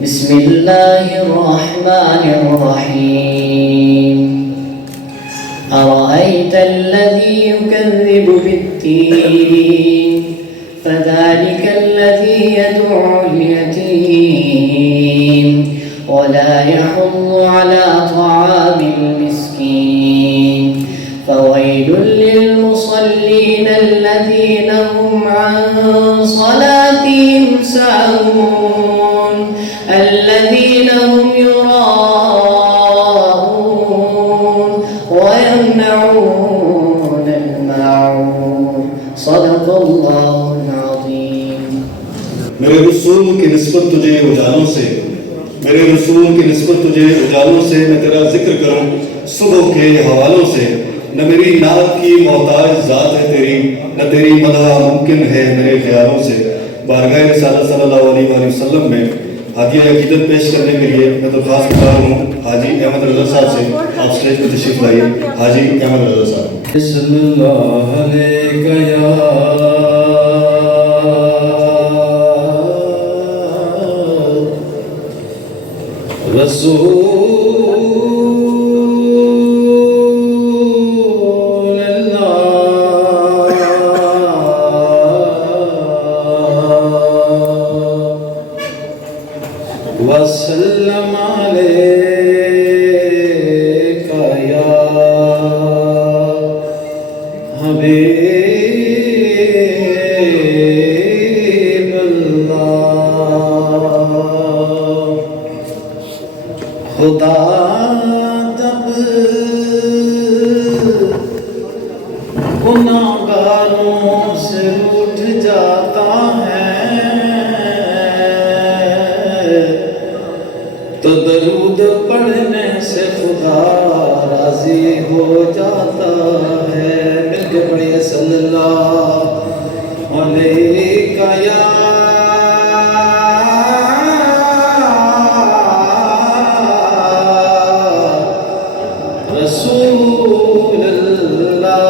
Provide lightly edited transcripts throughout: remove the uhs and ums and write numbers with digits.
بسم الله الرحمن الرحيم أرأيت الذي يكذب بالدين فذلك الذي يدعو اليتيم ولا يحض على طعام المسكين فويل للمصلين الذين هم عن صلاتهم ساهون الذين هم يراءون ويمنعون الماعون صدق الله العظيم. میرے رسول کی نسبت تجھے اجالوں سے میرے رسول کی نسبت تجھے اجالوں سے نہ تیرا ذکر کروں صبح کے حوالوں سے نہ میری نعت کی محتاج ذات ہے تیری نہ تیری مدح ممکن ہے میرے خیالوں سے. بارگاہ رسالت صلی اللہ علیہ وآلہ وسلم میں ہدیہ عقیدت پیش کرنے کے لیے میں درخواست کرتا ہوں حاجی احمد رضا صاحب سے. آپ اسٹیج پہ تشریف لائیے. حاجی احمد رضا صاحب. صلی اللہ علیہ یا رسول وسلم علیک یا حبیب اللہ. خدا جب گناہگاروں سے اٹھ جاتا ہے تو درود پڑھنے سے خدا راضی ہو جاتا ہے. مل کے پڑھیے صلی اللہ علیہ یا رسول اللہ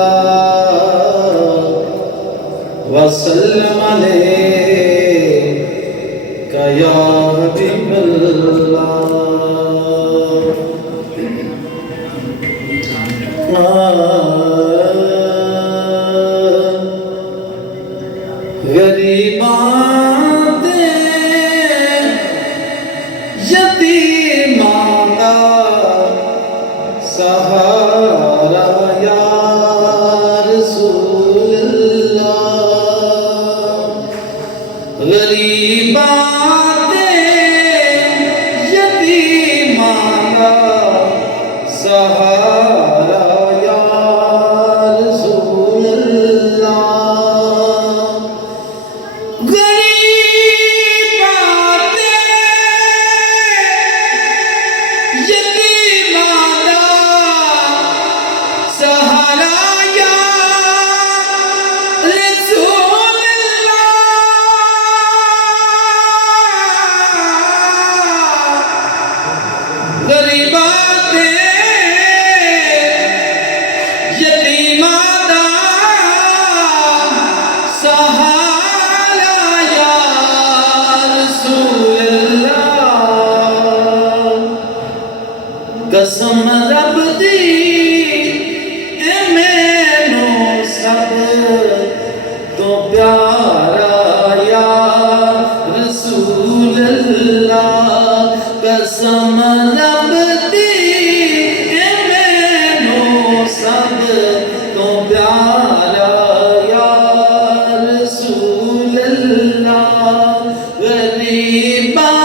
وسلم علیک یا حبیب اللہ. غریباں دے یتیماں دا سہارا یا رسول اللہ. غریباں دے یتیماں دا سہارا یا رسول اللہ. قسم رب دی اے مینو سب تو پیارا یا رسول اللہ. قسم رب دی اے مینو سب تو پیارا یا رسول اللہ. غریباں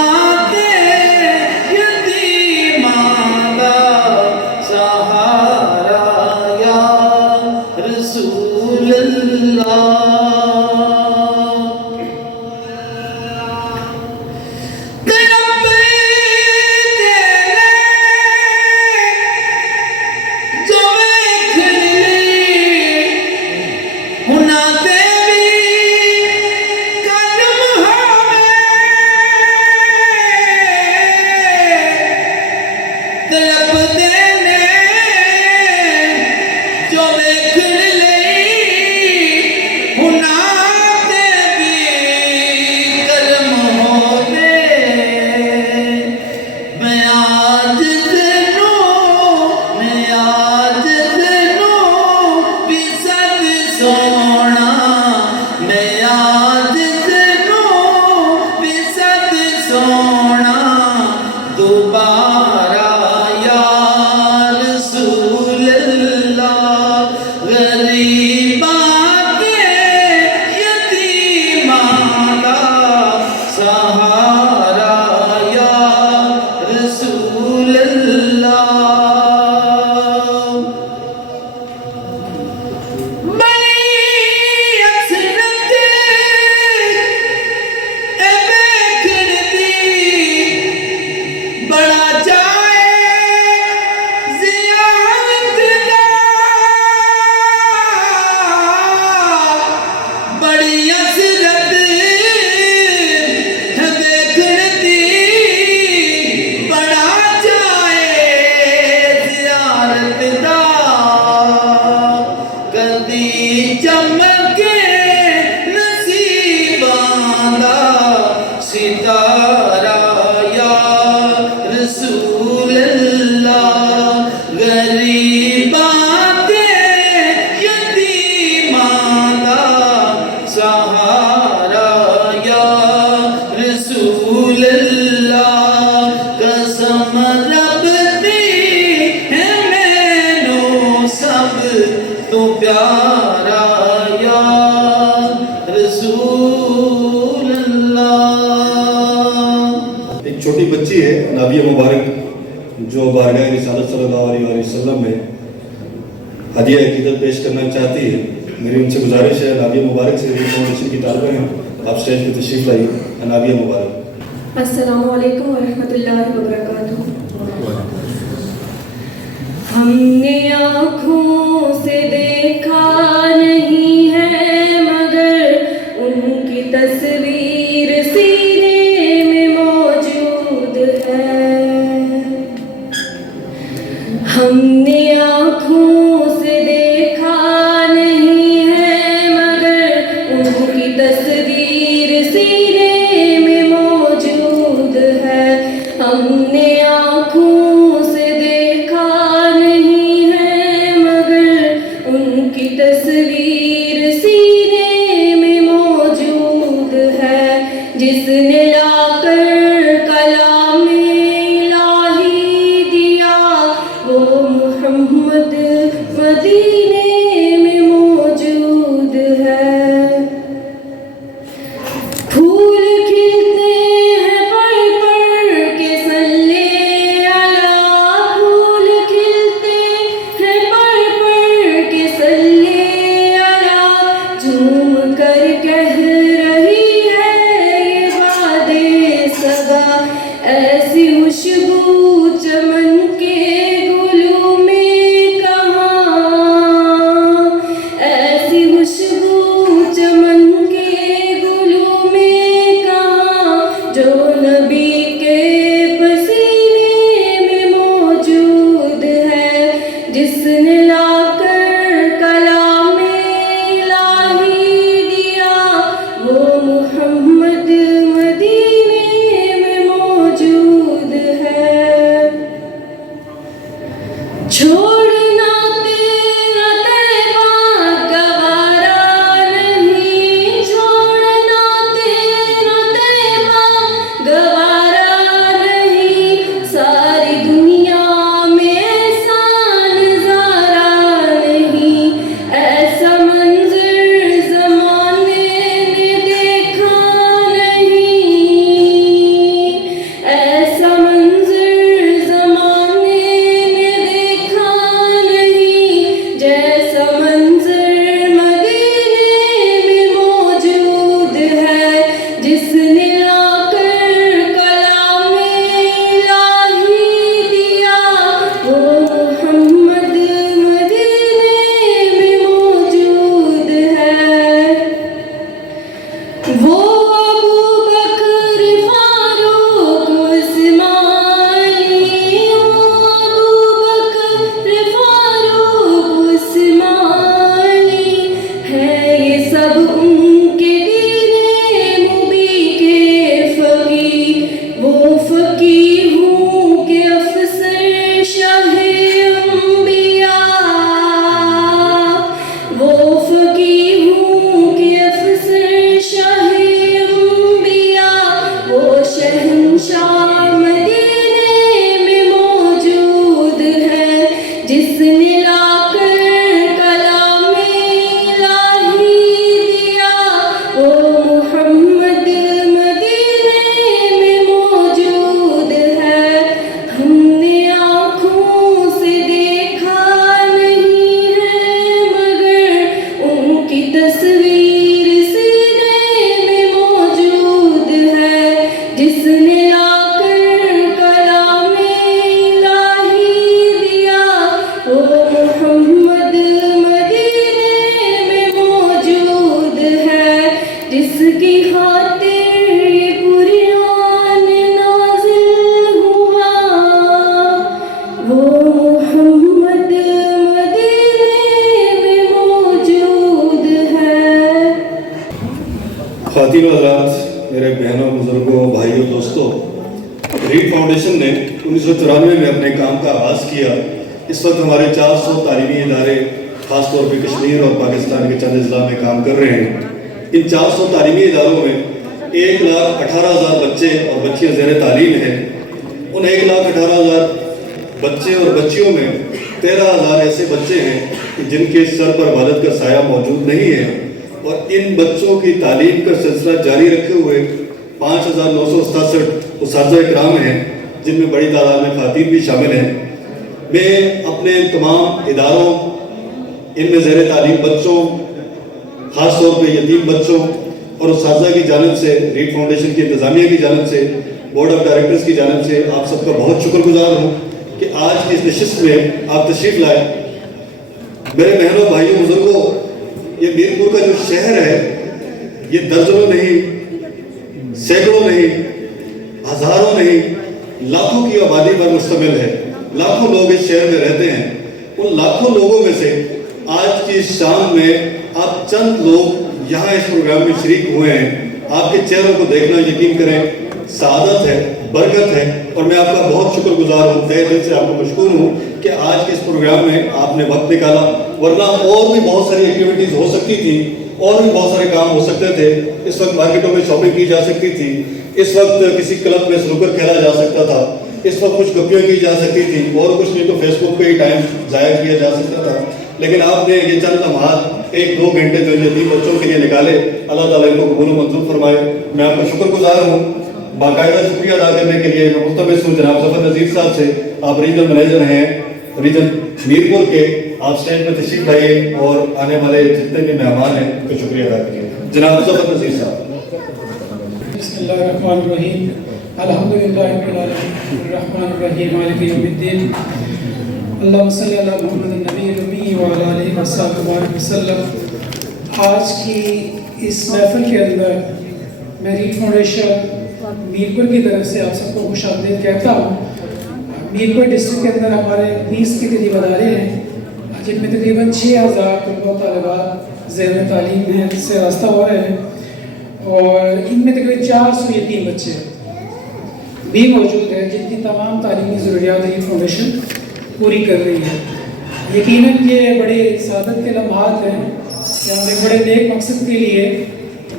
چھوٹی بچی ہے نابیہ مبارک جو بارگاہ رسالت صلی اللہ علیہ وسلم میں ہدیہ عقیدت پیش کرنا چاہتی ہے. میری ان سے گزارش ہے نابیہ مبارک سے فاؤنڈیشن کی طالبہ ہیں, آپ اسٹیج پہ تشریف لائیے. نابیہ مبارک. السلام علیکم ورحمۃ اللہ وبرکاتہ. ہم نے آنکھوں سے دیکھا نہیں ہے مگر ان کی تصویر سینے میں موجود ہے. ہم نے آنکھوں سے دیکھا نہیں ہے مگر ان کی تصویر سینے میں موجود ہے. ہم نے آنکھوں سے دیکھا نہیں ہے مگر ان کی تصویر سینے میں موجود ہے. جس نے لا کر کلام الہی دیا وہ محمد مدینے میں موجود ہے. پھول کھلتے ہیں پڑھ پڑھ کے صلی اللہ. پھول کھلتے ہیں پڑھ پڑھ کے صلی اللہ. جھوم کر کہہ رہی ہے یہ وعدے صبا. ایسی خوشبو چمن کے گلوں میں کہاں. ایسی خوشبو چمن کے گلوں میں کہاں جو نبی کے پسینے میں موجود ہے. جس نے لا کر کلام الہی دیا وہ محمد مدینے میں موجود ہے. چھوڑنا تیرا طیبہ گوارا نہیں. چھوڑنا تیرا طیبہ گوارا نہیں. ساری دنیا میں ایسا نظارہ نہیں. ایسا منظر زمانے نے دیکھا نہیں. ایسا منظر زمانے نے دیکھا نہیں. جیسا منظر مدینے میں موجود ہے. جس نے لا کر کلام الہی دیا وہ محمد مدینے میں موجود ہے. وہ ابو بکر فاروق عثمانی. وہ ابو بکر فاروق عثمانی ہے یہ سب ان کے دین مبی کے فقیہ. وہ فقیہ ہوں کہ افسر شاہ انبیاء. وہ فقیہ ہوں کہ افسر شاہ انبیاء. وہ شہنشاہ مدینے میں موجود ہے. جس نے لا کر کلام الہی دیا وہ محمد مدینے میں موجود ہے. ہم نے آنکھوں سے دیکھا نہیں ہے مگر ان کی تصویر سینے میں موجود ہے. جس نے لا کر کلام الہی دیا وہ محمد مدینے میں موجود ہے. جس کی خاطر یہ قرآن نازل ہوا وہ محمد مدینے میں موجود ہے. خواتین و حضرات, میرے بہنوں, بزرگوں, بھائیوں, دوستوں, ریڈ فاؤنڈیشن نے 1994 میں اپنے کام کا آغاز کیا. اس وقت ہمارے 400 تعلیمی ادارے خاص طور پہ کشمیر اور پاکستان کے چند اضلاع میں کام کر رہے ہیں. ان 400 تعلیمی اداروں میں 1,18,000 بچے اور بچیاں زیر تعلیم ہیں. ان 1,18,000 بچے اور بچیوں میں 13,000 ایسے بچے ہیں جن کے سر پر والد کا سایہ موجود نہیں ہے, اور ان بچوں کی تعلیم کا سلسلہ جاری رکھے ہوئے 5967 اساتذہ کرام ہیں جن میں بڑی تعداد میں خواتین بھی شامل ہیں. میں اپنے تمام اداروں ان میں زیر تعلیم بچوں خاص طور پہ یتیم بچوں اور اساتذہ کی جانب سے ریڈ فاؤنڈیشن کی انتظامیہ کی جانب سے بورڈ آف ڈائریکٹرز کی جانب سے آپ سب کا بہت شکر گزار ہوں کہ آج کی اس نشست میں آپ تشریف لائے. میرے بہنوں بھائیوں بزرگوں یہ میرپور کا جو شہر ہے یہ درجنوں نہیں سینکڑوں نہیں ہزاروں نہیں لاکھوں کی آبادی پر مشتمل ہے. لاکھوں لوگ اس شہر میں رہتے ہیں. ان لاکھوں لوگوں میں سے آج کی شام میں آپ چند لوگ یہاں اس پروگرام میں شریک ہوئے ہیں. آپ کے چہروں کو دیکھنا یقین کریں سعادت ہے برکت ہے اور میں آپ کا بہت شکر گزار ہوں. تہہ دل سے آپ کو مشکور ہوں کہ آج کے اس پروگرام میں آپ نے وقت نکالا. ورنہ اور بھی بہت ساری ایکٹیویٹیز ہو سکتی تھیں اور بھی بہت سارے کام ہو سکتے تھے. اس وقت مارکیٹوں میں شاپنگ کی جا سکتی تھی. اس وقت کسی کلب میں سنوکر کھیلا جا سکتا تھا. اس وقت کچھ گپیاں کی جا سکتی تھی اور کچھ نہیں تو فیس بک پہ ہی ٹائم ضائع کیا جا سکتا تھا. لیکن آپ نے یہ چند لمحات 1-2 گھنٹے جو یتیم بچوں کے لیے نکالے. اللہ تعالیٰ ان کو قبول و منظور فرمائے. میں آپ کا شکر گزار ہوں. باقاعدہ شکریہ ادا کرنے کے لیے میں ملتمس ہوں جناب ظفر نذیر صاحب سے. آپ ریجنل مینیجر ہیں ریجن میرپور کے. آپ اسٹیج پہ تشریف لائیے اور آنے والے جتنے بھی مہمان ہیں ان کا شکریہ ادا کریے. جناب ظفر نذیر صاحب. بسم اللہ الرحمن الرحیم الحمدللہ رب العالمین الرحمن الرحیم مالک یوم الدین اللہم صلی علی محمد النبی الامی وعلی آلہ وصحبہ وسلم. آج کی اس محفل کے اندر میں ریڈ فاؤنڈیشن میرپور کی طرف سے آپ سب کو خوش آمدید کہتا ہوں. میرپور ڈسٹرکٹ کے اندر ہمارے 20 کے قریب ادارے ہیں جن میں تقریباً 6000 طلباء و طالبات زیر تعلیم ہیں سے راستہ ہو رہے ہیں اور ان میں تقریباً 400 یتیم بچے بھی موجود ہیں جن کی تمام تعلیمی ضروریات ریڈ فاؤنڈیشن پوری کر رہی ہے. یقیناً یہ بڑے سعادت کے لمحات ہیں کہ ہم ایک بڑے نیک مقصد کے لیے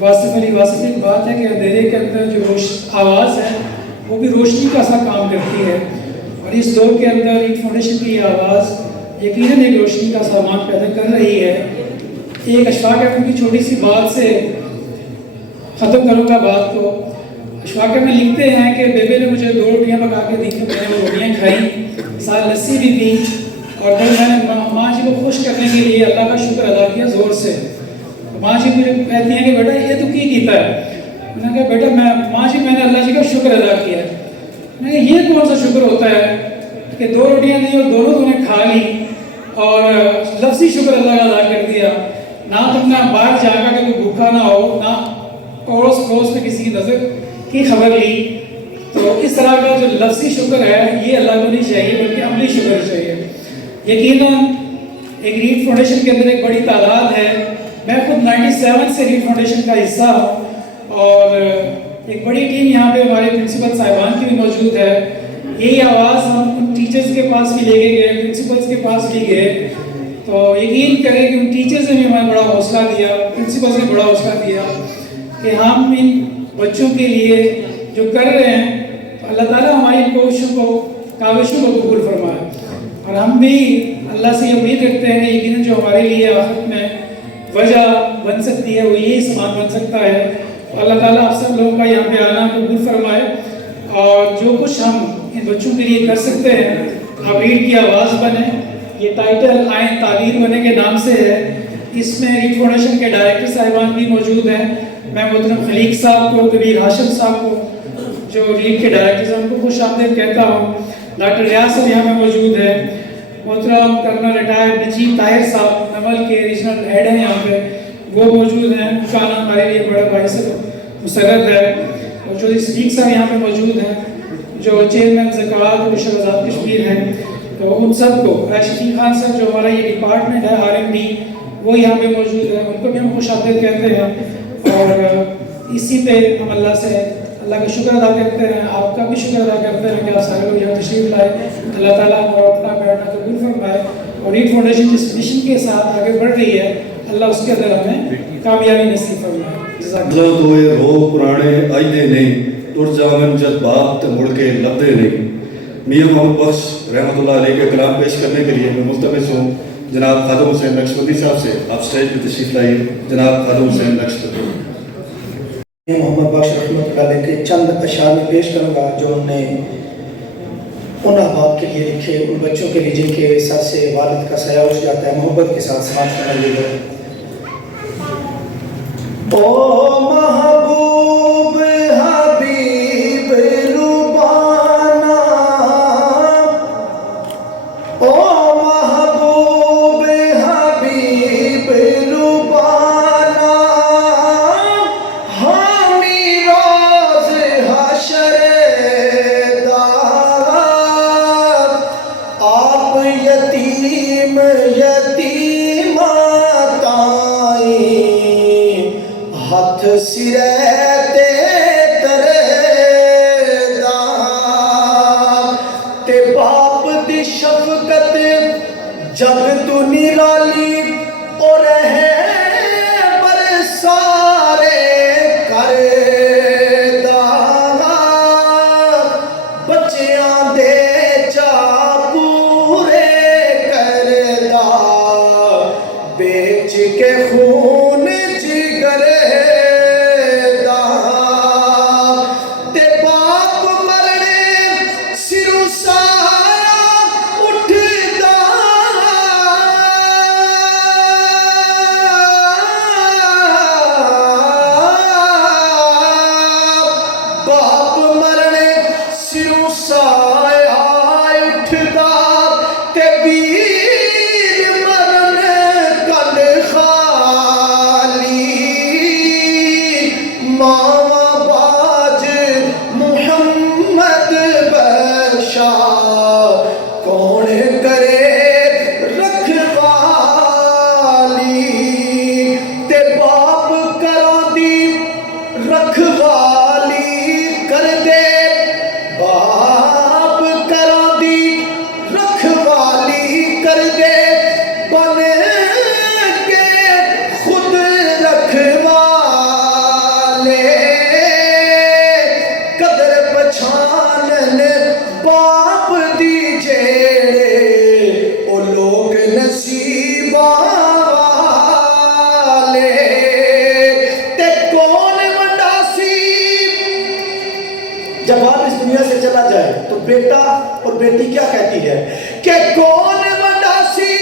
واصف علی واصف ایک بات ہے کہ اندھیرے کے اندر جو آواز ہے وہ بھی روشنی کا سا کام کرتی ہے اور اس دور کے اندر ریڈ فاؤنڈیشن کی یہ آواز یقیناً ایک روشنی کا سامان پیدا کر رہی ہے. ایک اشفاق احمد کی چھوٹی سی بات سے ختم کروں گا بات کو. اشفاق میں لکھتے ہیں کہ بیبے نے مجھے 2 روٹیاں پکا کے دی تھیں. میں نے وہ روٹیاں کھائیں ساتھ لسی بھی پی اور پھر میں نے ماں جی کو خوش کرنے کے لیے اللہ کا شکر ادا کیا زور سے. ماں جی مجھے کہتی ہیں کہ بیٹا یہ تو کی کیتا ہے. میں نے کہا بیٹا ماں جی میں نے اللہ جی کا شکر ادا کیا. میں نے یہ کون سا شکر ہوتا ہے کہ 2 روٹیاں دی اور دونوں تو نے کھا لی اور لفظی شکر اللہ کا ادا کر دیا. نہ تم نے باہر جا کر کہ کوئی بھوکا نہ ہو نہ پڑوس پڑوس میں کسی کی نظر کی خبر لی. تو اس طرح کا جو لفظی شکر ہے یہ اللہ کو نہیں چاہیے بلکہ عملی شکر چاہیے. یقیناً ایک ریڈ فاؤنڈیشن کے اندر ایک بڑی تعداد ہے. میں خود 97 سے ریڈ فاؤنڈیشن کا حصہ ہوں اور ایک بڑی ٹیم یہاں پہ ہمارے پرنسپل صاحبان کی بھی موجود ہے. یہی آواز ہم ان ٹیچرز کے پاس بھی لے کے گئے پرنسپلز کے پاس بھی گئے تو یقین کریں کہ ان ٹیچرز نے بھی ہمیں بڑا حوصلہ دیا پرنسپلز نے بڑا حوصلہ دیا کہ ہم ان بچوں کے لیے جو کر رہے ہیں تو اللہ تعالیٰ ہماری کوششوں کو کاوشوں کو قبول فرمائے. اور ہم بھی اللہ سے یہ امید رکھتے ہیں کہ یقیناً جو ہمارے لیے آخرت میں وجہ بن سکتی ہے وہ یہی سامان بن سکتا ہے. اللہ تعالیٰ آپ سب لوگوں کا یہاں پہ آنا قبول فرمائے اور جو کچھ ہم ان بچوں کے لیے کر سکتے ہیں آپ ریڈ کی آواز بنے. یہ ٹائٹل آئیں تعبیر بنے کے نام سے ہے. اس میں ریڈ فاؤنڈیشن کے ڈائریکٹر صاحبان بھی موجود ہیں. میں محترم خلیق صاحب کو کبیر ہاشم صاحب کو جو ریڈ کے ڈائریکٹر ہیں ان کو خوش آمدید کہتا ہوں. ڈاکٹر ریاض صاحب یہاں پہ موجود ہیں. محترم کرنل ریٹائرڈ نجیب طاہر صاحب نمل کے ریجنل ہیڈ ہیں یہاں پہ وہ موجود ہیں. ان کا نام ہمارے لیے بڑا باعث مسرت ہے. اور چودھری صدیق صاحب یہاں پہ موجود ہیں جو چیئرمین زکوٰۃ اور مشر آزاد کشمیر ہیں. تو ان سب کو راشدین خان صاحب جو ہمارا یہ ڈپارٹمنٹ ہے RMD وہ یہاں پہ موجود ہے. ان کو بھی ہم خوش آمدید کہتے ہیں اور اسی پہ ہم اللہ سے اللہ کا شکر ادا کرتے ہیں. آپ کا بھی شکر ادا کرتے ہیں کہ آپ سارے لوگ یہاں تشریف لائے. اللہ تعالیٰ ہمارا اپنا بیٹھنا قبول فرمائے اور ریڈ فاؤنڈیشن جس مشن کے ساتھ آگے بڑھ رہی ہے اللہ اس کے اندر ہمیں کامیابی نصیب فرمائے. جزاک اللہ. رو پرانے آئیدے نہیں تر جامن جد بات مڑ کے لبدے نہیں. میاں محمد بخش رحمۃ اللہ علیہ کے کلام پیش کرنے کے لیے میں ملتمس ہوں جناب خادم حسین نقشبندی صاحب سے. آپ اسٹیج پہ تشریف لائیے. جناب خادم حسین نقشبندی. محمد بخش رحمۃ اللہ علیہ کے چند اشعار میں پیش کروں گا جو انہوں نے ان احباب کے لیے لکھے، ان بچوں کے لیے جن کے سر سے والد کا سایہ اٹھ جاتا ہے. محبت کے ساتھ سماعت فرمائیے. او محبوب حبیب لبانا، او محبوب حبیب لبانا، حامی روز حشر دار، آپ یتیم یتیم تائیں ہاتھ سرے ترے دار، تے باپ دی شفقت جگ تو نرالی اور ہے برسارے کر دار، بچیاں دے چا پورے کر دار، بیچ کے خون جگر دار، تے باپ مرنے سروں سارا اٹھدا، باپ مرنے سروں سایہ اٹھدا، تے ویر مرن کل خالی، ماں باج محمد بخشا کون کرے رکھوالی، تے باپ کراں دی رکھوالی کر دے، باپ کراں دی رکھوالی کر دے، بن کے خود رکھوالے، قدر پچھانن باپ دی جیڑے او لوگ نصیباں والے، تے کون منڈاسی جب آپ اس دنیا سے چلا جائے تو بیٹا اور بیٹی کیا کہتی ہے کہ کون منڈاسی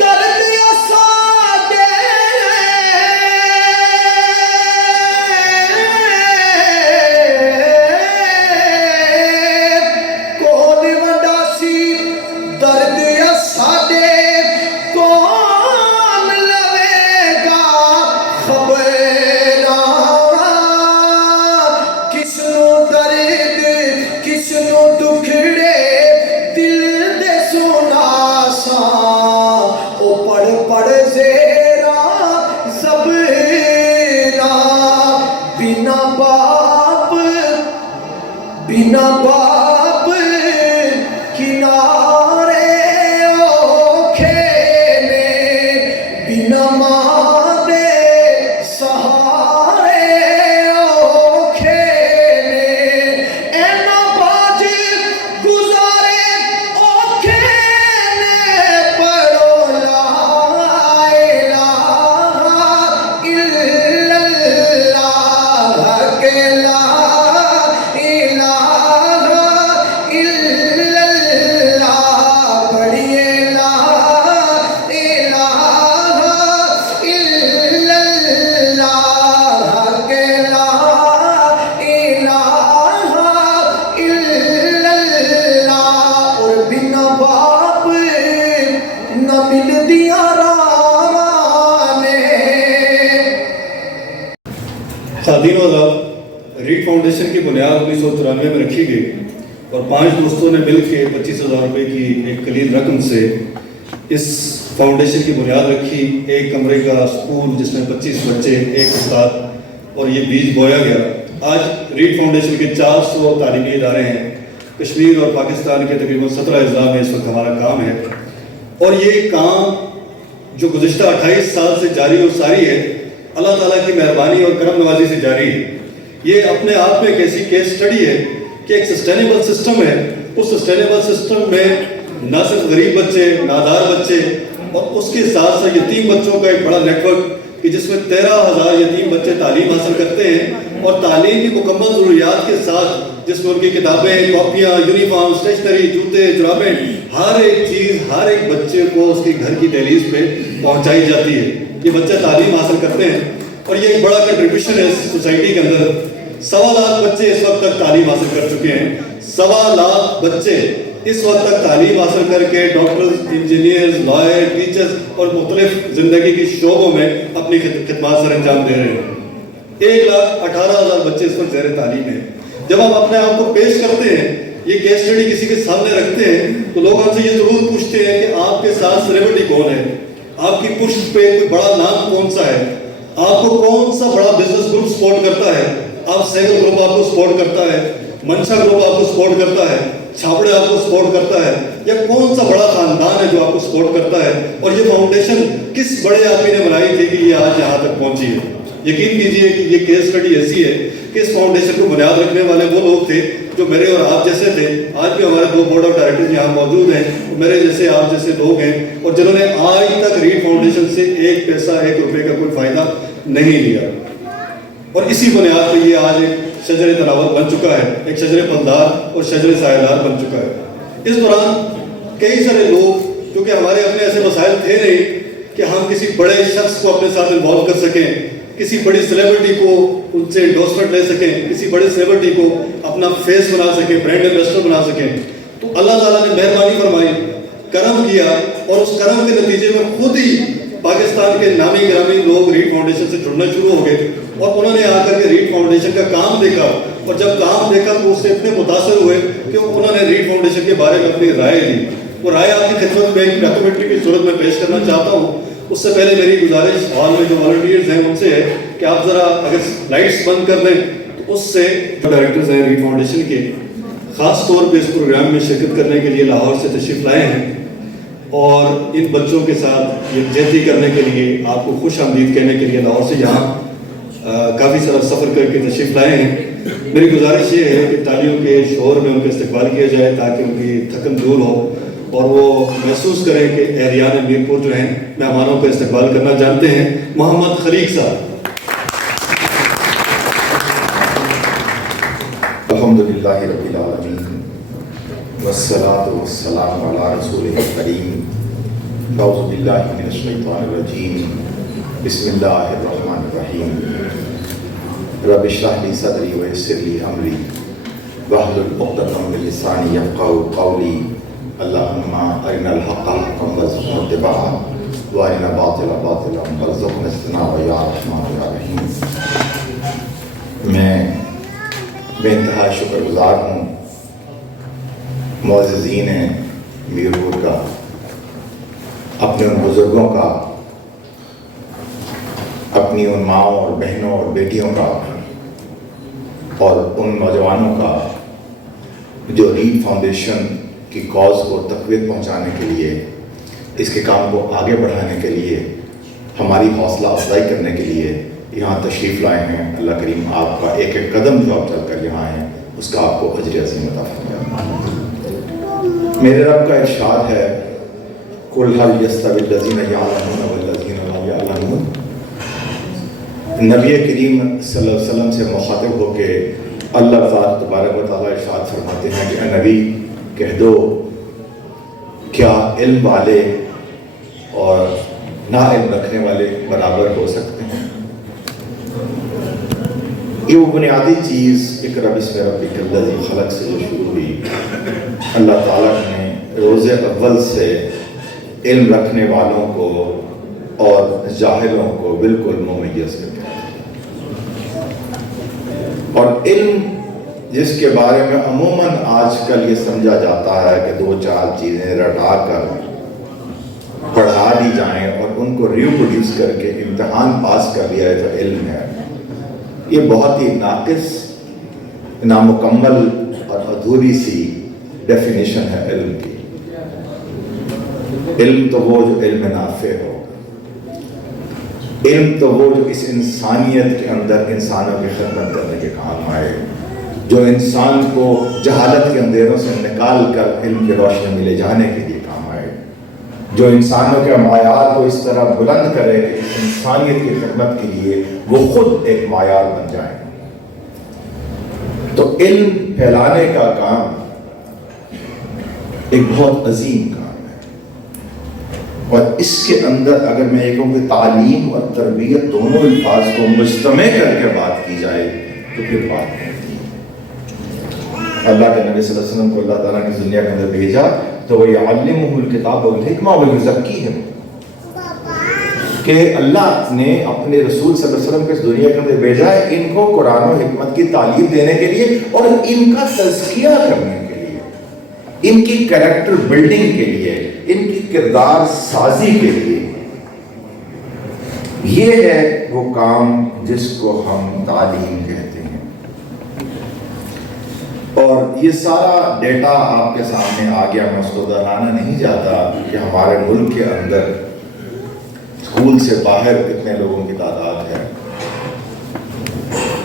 درد اساڈے، کون منڈاسی درد اساڈے، کون لوے گا خبراں، کس نو درد کس نو دکھڑے دل دے سنا سا، او پڑھ پڑھ زیرا زبراں، بنا باپ کنارے اوکھے نے، بنا ماں دے سہارے اوکھے نے، اینا باج گزارے اوکھے نے، پڑھو لا الہ الا اللہ کہ لا الہ الا اللہ، پڑھیے لا الہ الا اللہ کہ لا الہ الا اللہ، اور بنا باپ نہ ملدیاں راواں نے. خواتین و حضرات، ریڈ فاؤنڈیشن کی بنیاد 1993 میں رکھی گئی اور 5 دوستوں نے مل کے 25,000 روپے کی ایک قلیل رقم سے اس فاؤنڈیشن کی بنیاد رکھی. ایک کمرے کا اسکول جس میں 25 بچے، ایک استاد، اور یہ بیج بویا گیا. آج ریڈ فاؤنڈیشن کے 400 تعلیمی ادارے ہیں. کشمیر اور پاکستان کے تقریباً 17 اضلاع میں اس وقت ہمارا کام ہے، اور یہ کام جو گزشتہ 28 سال سے جاری و ساری ہے، اللہ تعالیٰ کی مہربانی اور کرم نوازی سے جاری ہے. یہ اپنے آپ میں ایک ایسی کیس سٹڈی ہے کہ ایک سسٹینیبل سسٹم ہے. اس سسٹینیبل سسٹم میں نہ صرف غریب بچے، نادار بچے، اور اس کے ساتھ ساتھ یتیم بچوں کا ایک بڑا نیٹ ورک کہ جس میں 13,000 یتیم بچے تعلیم حاصل کرتے ہیں، اور تعلیم کی مکمل ضروریات کے ساتھ، جس میں ان کی کتابیں، کاپیاں، یونیفارم، اسٹیشنری، جوتے، جرابیں، ہر ایک چیز ہر ایک بچے کو اس کے گھر کی دہلیز پہ پہنچائی جاتی ہے۔ یہ بچے تعلیم حاصل کرتے ہیں، اور یہ ایک بڑا کنٹریبیوشن ہے سوسائٹی کے اندر۔ 1.25 لاکھ بچے اس وقت تک تعلیم حاصل کر چکے ہیں۔ 1.25 لاکھ بچے اس وقت تک تعلیم حاصل کر کے ڈاکٹرز، انجینئرز، لائر، ٹیچرز اور مختلف زندگی کی شعبوں میں اپنی خدمات سر انجام دے رہے ہیں۔ 1,18,000 بچے اس وقت زیر تعلیم ہیں۔ جب ہم اپنے آپ کو پیش کرتے ہیں، یہ کیس اسٹڈی کسی کے سامنے رکھتے ہیں، تو لوگ ہم سے یہ ضرور پوچھتے ہیں کہ آپ کے ساتھ سیلیبریٹی کون ہے، آپ کی پشت پہ کوئی بڑا نام کون سا ہے، آپ کو کون سا بڑا بزنس گروپ سپورٹ کرتا ہے، آپ سیگل گروپ آپ کو سپورٹ کرتا ہے، منشا گروپ آپ کو سپورٹ کرتا ہے، چھاپڑے آپ کو سپورٹ کرتا ہے، یا کون سا بڑا خاندان ہے جو آپ کو سپورٹ کرتا ہے، اور یہ فاؤنڈیشن کس بڑے آدمی نے بنائی تھی کہ یہ آج یہاں تک پہنچی ہے۔ یقین کیجئے کہ یہ کیس اسٹڈی ایسی ہے کہ اس فاؤنڈیشن کو بنیاد رکھنے والے وہ لوگ تھے جو میرے اور آپ جیسے تھے۔ آج بھی ہمارے 2 بورڈ آف ڈائریکٹرز یہاں موجود ہیں، میرے جیسے آپ جیسے لوگ ہیں، اور جنہوں نے آج تک ریڈ فاؤنڈیشن سے 1 پیسہ 1 روپے کا کوئی فائدہ نہیں لیا، اور اسی بنیاد پہ یہ آج ایک شجر تلاوت بن چکا ہے، ایک شجر پھلدار اور شجر سایہ دار بن چکا ہے۔ اس دوران کئی سارے لوگ، کیونکہ ہمارے اپنے ایسے وسائل تھے نہیں کہ ہم کسی بڑے شخص کو اپنے ساتھ انوالو کر سکیں، کسی بڑی سیلیبریٹی کو ان سے انڈورسمنٹ لے سکیں، کسی بڑے سیلیبریٹی کو اپنا فیس بنا سکیں، برانڈ ایمبیسڈر بنا سکیں، تو اللہ تعالیٰ نے مہربانی فرمائی، کرم کیا، اور اس کرم کے نتیجے میں خود ہی پاکستان کے نامی گرامی لوگ ریڈ فاؤنڈیشن سے جڑنا شروع ہو گئے، اور انہوں نے آ کر کے ریڈ فاؤنڈیشن کا کام دیکھا، اور جب کام دیکھا تو اس سے اتنے متاثر ہوئے کہ انہوں نے ریڈ فاؤنڈیشن کے بارے میں اپنی رائے دی۔ وہ رائے آپ کی خدمت میں ایک ڈاکومنٹری کی صورت میں پیش کرنا چاہتا ہوں۔ اس سے پہلے میری گزارش ہال میں جو والنٹیئرز ہیں ان سے ہے کہ آپ ذرا اگر لائٹس بند کر دیں تو اس سے جو ڈائریکٹرز ہیں ریڈ فاؤنڈیشن کے، خاص طور پہ اس پروگرام میں شرکت کرنے کے لیے لاہور سے تشریف لائے ہیں، اور ان بچوں کے ساتھ یکجہتی کرنے کے لیے، آپ کو خوش آمدید کہنے کے لیے لاہور سے یہاں کافی سارا سفر کر کے تشریف لائے ہیں۔ میری گزارش یہ ہے کہ تالیوں کے شور میں ان کا استقبال کیا جائے تاکہ ان کی تھکن دور ہو، اور وہ محسوس کریں کہ اہلیان میرپور جو ہیں مہمانوں کا استقبال کرنا جانتے ہیں۔ محمد خلیق صاحب۔ الحمدللہ رب العالمین والصلاة والسلام علی رسولہ الکریم۔ اعوذ باللہ من الشیطان الرجیم، بسم اللہ الرحمن الرحیم۔ رب اشرح لی صدری ویسر لی امری واحلل عقدۃ من لسانی یفقہوا قولی۔ اللہم ارنا الحق حقا وارزقنا اتباعہ وارنا الباطل باطلا وارزقنا اجتنابہ یا رحمن یا رحیم۔ میں بے انتہا شکر گزار ہوں معززین میرپور کا، اپنے ان بزرگوں کا، اپنی ان ماؤں اور بہنوں اور بیٹیوں کا، اور ان نوجوانوں کا جو ریڈ فاؤنڈیشن کی کاز کو تقویت پہنچانے کے لیے، اس کے کام کو آگے بڑھانے کے لیے، ہماری حوصلہ افزائی کرنے کے لیے یہاں تشریف لائے ہیں۔ اللہ کریم آپ کا ایک ایک قدم جو آپ چل کر یہاں ہیں اس کا آپ کو اجر عظیم عطا فرمائے۔ میرے رب کا ارشاد ہے، قُلْ هَلْ يَسْتَوِي الَّذِينَ يَعْلَمُونَ وَالَّذِينَ لَا يَعْلَمُونَ۔ نبی کریم صلی اللہ علیہ وسلم سے مخاطب ہو کے اللہ ذات تبارک و تعالیٰ ارشاد فرماتے ہیں کہ اے نبی کہہ دو، کیا علم والے اور نا علم رکھنے والے برابر ہو سکتے ہیں؟ یہ وہ بنیادی چیز اقرأ باسم ربک الذی خلق سے جو شروع ہوئی، اللہ تعالیٰ نے روز اول سے علم رکھنے والوں کو اور جاہلوں کو بالکل ممیز کر دیا۔ اور علم جس کے بارے میں عموماً آج کل یہ سمجھا جاتا ہے کہ 2-4 چیزیں رٹا کر پڑھا دی جائیں اور ان کو ریپروڈیوس کر کے امتحان پاس کر لیا ہے تو علم ہے، یہ بہت ہی ناقص، نامکمل اور ادھوری سی ڈیفینیشن ہے علم کی۔ علم تو وہ جو علم نافع ہو، علم تو وہ جو اس انسانیت کے اندر انسانوں کی خدمت کرنے کے کام آئے، جو انسان کو جہالت کے اندھیروں سے نکال کر علم کی روشنی میں لے جانے کے لیے کام آئے، جو انسانوں کے معیار کو اس طرح بلند کرے کہ اس انسانیت کی خدمت کے لیے وہ خود ایک معیار بن جائیں۔ تو علم پھیلانے کا کام ایک بہت عظیم کام ہے، اور اس کے اندر اگر میں یہ کہوں کہ تعلیم اور تربیت دونوں الفاظ کو مجتمع کر کے بات کی جائے تو پھر بات نہیں۔ اللہ کے نبی صلی اللہ علیہ وسلم کو اللہ تعالیٰ نے اس دنیا کے اندر بھیجا تو وہ یعلمہ الکتاب والحکمہ ویزکیہم، کہ اللہ نے اپنے رسول صلی اللہ علیہ وسلم کو اس دنیا کے اندر بھیجا ہے ان کو قرآن و حکمت کی تعلیم دینے کے لیے اور ان کا تزکیہ کرنے کے لیے، ان کی کریکٹر بلڈنگ کے لیے، ان کی کردار سازی کے لیے۔ یہ ہے وہ کام جس کو ہم تعلیم کہتے ہیں۔ اور یہ سارا ڈیٹا آپ کے سامنے آ گیا، میں اس کو دہرانا نہیں چاہتا کہ ہمارے ملک کے اندر اسکول سے باہر کتنے لوگوں کی تعداد ہے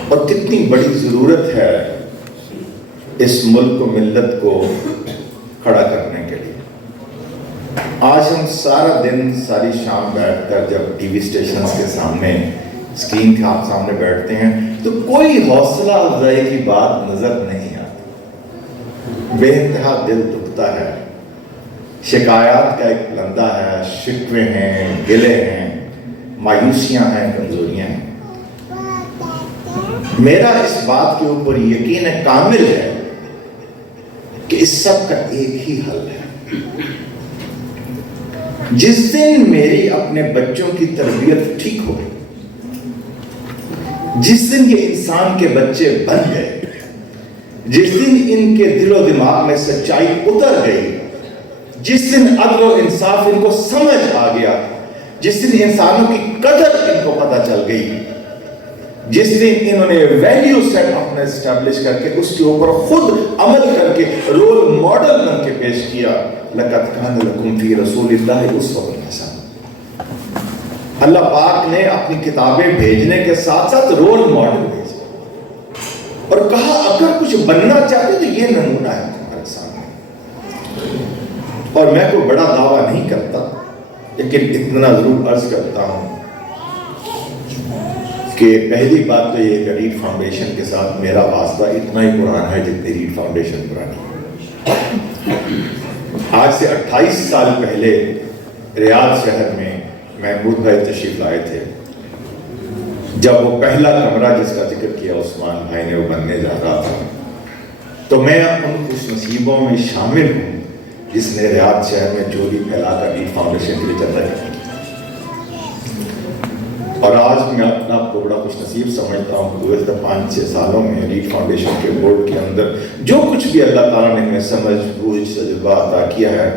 اور کتنی بڑی ضرورت ہے اس ملک کو، ملت کو کھڑا کرنے کے لیے۔ آج ہم سارا دن ساری شام بیٹھ کر جب ٹی وی اسٹیشنز کے سامنے اسکرین کے سامنے بیٹھتے ہیں تو کوئی حوصلہ افزائی کی بات نظر نہیں آتی، بے انتہا دل دکھتا ہے، شکایات کا ایک لندہ ہے، شکوے ہیں، گلے ہیں، مایوسیاں ہیں، کمزوریاں ہیں۔ میرا اس بات کے اوپر یقین کامل ہے کہ اس سب کا ایک ہی حل ہے۔ جس دن میری اپنے بچوں کی تربیت ٹھیک ہو گئی، جس دن یہ انسان کے بچے بن گئے، جس دن ان کے دل و دماغ میں سچائی اتر گئی، جس دن عدل و انصاف ان کو سمجھ آ گیا، جس دن انسانوں کی قدر ان کو پتہ چل گئی، جس دن انہوں نے ویلیو سیٹ اپنا اسٹیبلش کر کے اس کے اوپر خود عمل کر کے رول ماڈل بن کے پیش کیا، لَقَدْ كَانَ لَكُمْ فِي رَسُولِ اللَّهِ أُسْوَةٌ حَسَنَةٌ۔ اللہ پاک نے اپنی کتابیں بھیجنے کے ساتھ ساتھ رول ماڈل بھیجا اور کہا اگر کچھ بننا چاہتے تو یہ نمونہ ہے تمہارے سامنے۔ اور میں کوئی بڑا دعویٰ نہیں کرتا، لیکن اتنا ضرور عرض کرتا ہوں کہ پہلی بات تو یہ کہ ریڈ فاؤنڈیشن کے ساتھ میرا واسطہ اتنا ہی پرانا ہے جتنی ریڈ فاؤنڈیشن پرانی ہے۔ آج سے 28 سال پہلے ریاض شہر میں محمود بھائی تشریف لائے تھے، جب وہ پہلا کمرہ جس کا ذکر کیا عثمان بھائی نے وہ بننے جا رہا تھا، تو میں ان خوش نصیبوں میں شامل ہوں جس نے ریاض شہر میں جولی پھیلا کر ریڈ فاؤنڈیشن کے لیے چندہ کی۔ اور آج میں اپنا آپ کو بڑا خوش نصیب سمجھتا ہوں کہ گزشتہ 5-6 سالوں میں ریڈ فاؤنڈیشن کے بورڈ کے اندر جو کچھ بھی اللہ تعالیٰ نے ہمیں سمجھ بوجھ تجربہ عطا کیا ہے